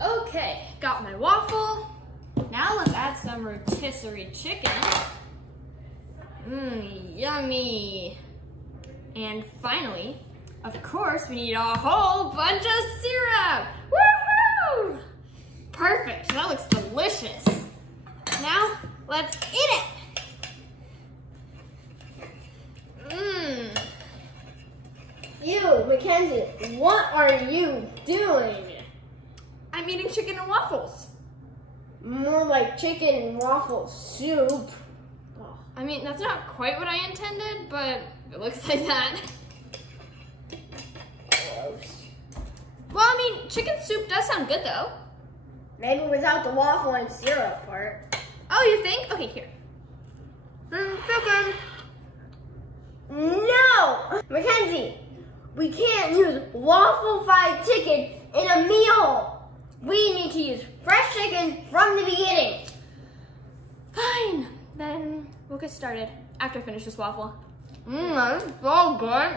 Okay, got my waffle. Now let's add some rotisserie chicken. Yummy. And finally, of course, we need a whole bunch of syrup. Woohoo! Perfect, that looks delicious. Now, let's eat it. You, Mackenzie, what are you doing? I'm eating chicken and waffles. More like chicken and waffle soup. Oh, I mean, that's not quite what I intended, but it looks like that. Gross. Well, I mean, chicken soup does sound good though. Maybe without the waffle and syrup part. Oh, you think? Okay, here. Chicken. No! Mackenzie, we can't use waffle fried chicken in a meal. We need to use fresh chicken from the beginning. Fine, then we'll get started after I finish this waffle. That's so good.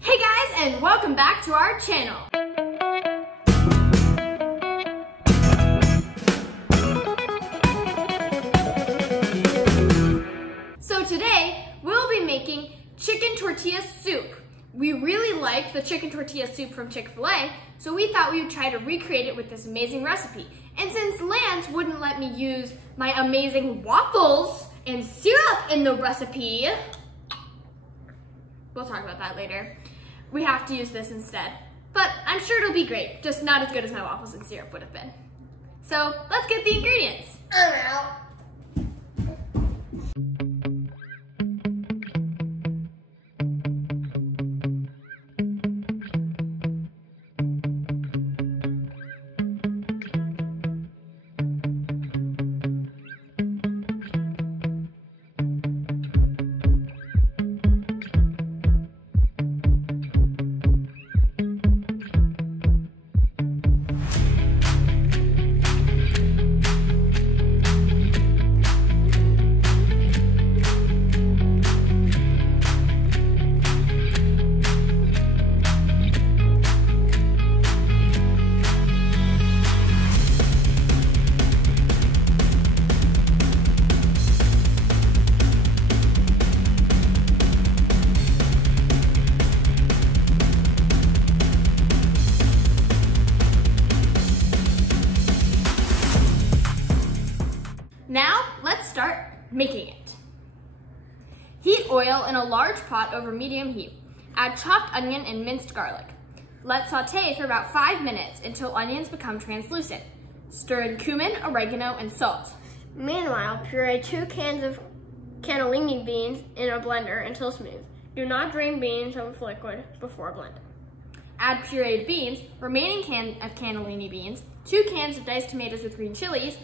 Hey guys, and welcome back to our channel. So today, we'll be making chicken tortilla soup. We really like the chicken tortilla soup from Chick-fil-A, so we thought we would try to recreate it with this amazing recipe. And since Lance wouldn't let me use my amazing waffles and syrup in the recipe, we'll talk about that later, we have to use this instead. But I'm sure it'll be great, just not as good as my waffles and syrup would have been. So let's get the ingredients. I'm out. Now, let's start making it. Heat oil in a large pot over medium heat. Add chopped onion and minced garlic. Let saute for about 5 minutes until onions become translucent. Stir in cumin, oregano, and salt. Meanwhile, puree 2 cans of cannellini beans in a blender until smooth. Do not drain beans of liquid before blending. Add pureed beans, remaining can of cannellini beans, 2 cans of diced tomatoes with green chilies,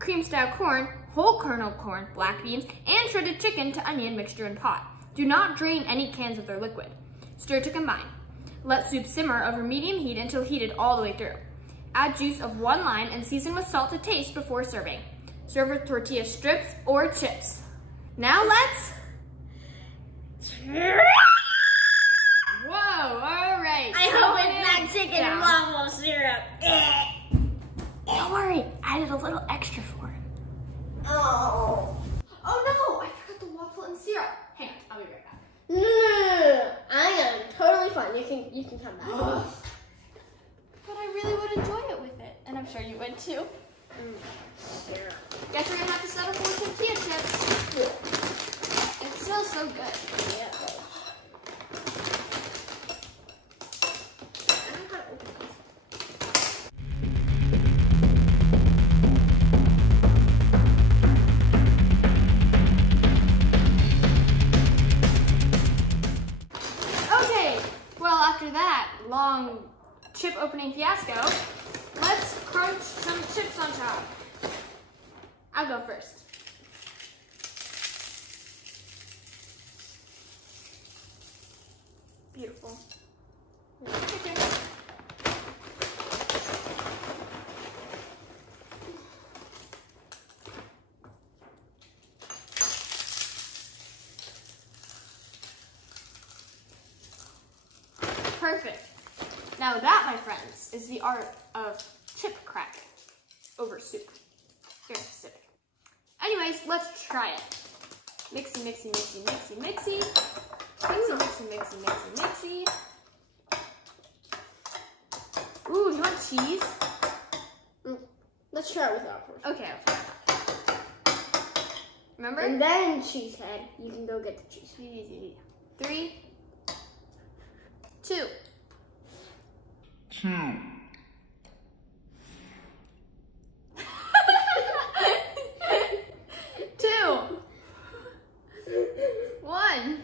cream-style corn, whole kernel corn, black beans, and shredded chicken to onion mixture in pot. Do not drain any cans of their liquid. Stir to combine. Let soup simmer over medium heat until heated all the way through. Add juice of 1 lime and season with salt to taste before serving. Serve with tortilla strips or chips. Now let's... Whoa, all right. I hope it's not chicken and waffle syrup. Don't worry, I added a little extra for him. Oh. Oh no, I forgot the waffle and syrup. Hang on, I'll be right back. No. I am totally fine. You can come back. But I really would enjoy it with it, and I'm sure you would too. Syrup. Guess we're gonna have to settle for tortilla chips. It smells so good. Yeah. After that long chip opening fiasco, let's crunch some chips on top. I'll go first. Beautiful. Perfect. Now Now that, my friends, is the art of chip cracking over soup. Very specific. Anyways, let's try it. Mixy, mixy, mixy, mixy, mixy. Mixy, mixy, mixy, mixy, mixy. Ooh, do you want cheese? Let's try it without first. Okay, I'll try it. Remember? And then, cheesehead, you can go get the cheese. Easy. 3, 2. 2. 2, 1.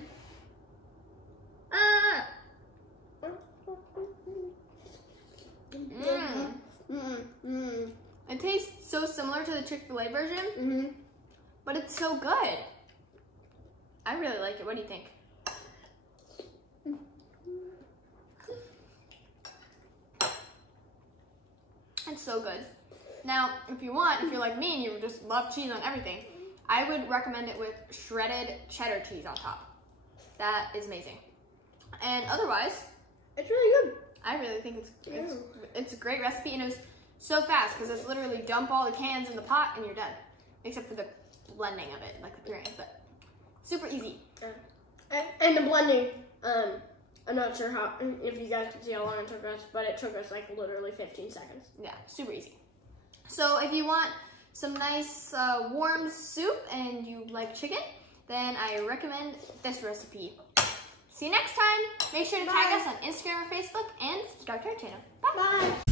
It tastes so similar to the Chick-fil-A version, but it's so good. I really like it. What do you think? It's so good. Now, if you're like me and you just love cheese on everything, I would recommend it with shredded cheddar cheese on top. That is amazing. And otherwise, It's really good. I really think it's a great recipe, and it was so fast because it's literally dump all the cans in the pot and you're done, except for the blending of it, like the puree, but super easy. And the blending, I'm not sure if you guys can see how long it took us, but it took us like literally 15 seconds. Yeah, super easy. So if you want some nice warm soup and you like chicken, then I recommend this recipe. See you next time. Make sure to tag us on Instagram or Facebook and subscribe to our channel. Bye. Bye.